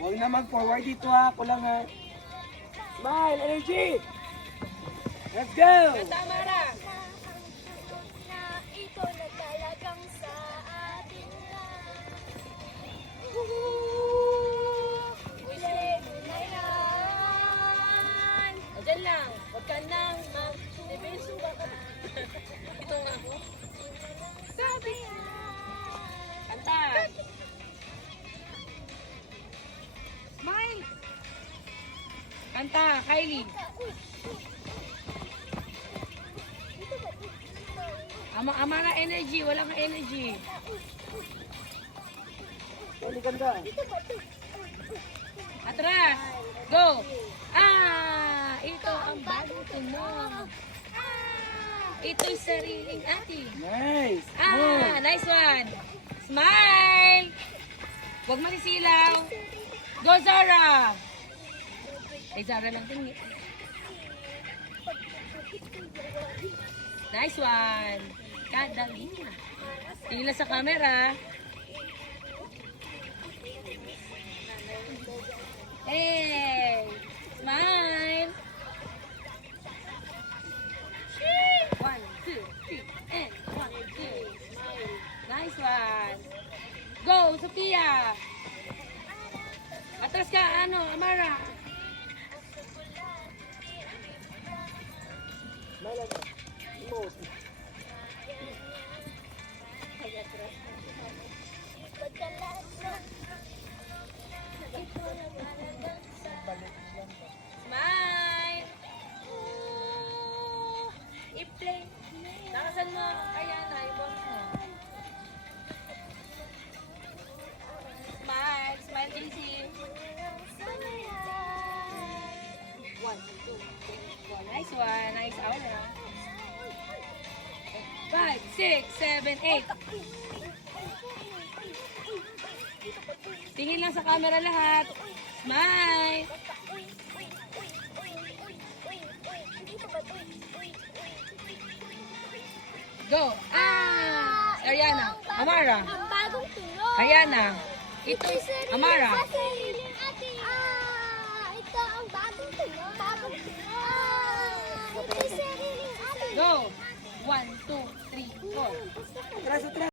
Huwag na mag-forward dito ha. Kulang ha. Smile, energy! Let's go! Kanta, Mara. Na ito na talagang sa atin na. Ulit na yan. Diyan lang. Huwag ka nang mag-debenso ka. Ito nga ako. Sabi yan. Kanta. Smile. Kanta, Kylie. Ama na energy. Wala kang energy. Tuli ganda. Atras. Go. Ito ang bagong tunog. Ito'y sariling atin. Nice. Smooth. Nice one. Smile. Huwag masisilaw. Go, Zara. Ay, Zara lang tingin. Nice one. Kadali. Tingin lang sa camera. Hey. Smile. 1, 2, 3, and 1, 2. Smile. Nice one. Go, Sophia. Atras ka, Amara. Smile ako. Smooth. Smile. I-play. Nakasan mo, kaya na, ibang mo. Smile. Smile, Daisy. 1, 2, 3, 4. Nice one. Nice aura. 5, 6, 7, 8. Tingin lang sa camera lahat. Smile. Go. Ariana. Amara. Ang bagong tunog. Ariana. Ito'y Amara. Sa sariling atin. Ito ang bagong tunog. Bagong tunog. Ito'y sariling atin. Go. 1, 2, 3, 4. Atras, atras.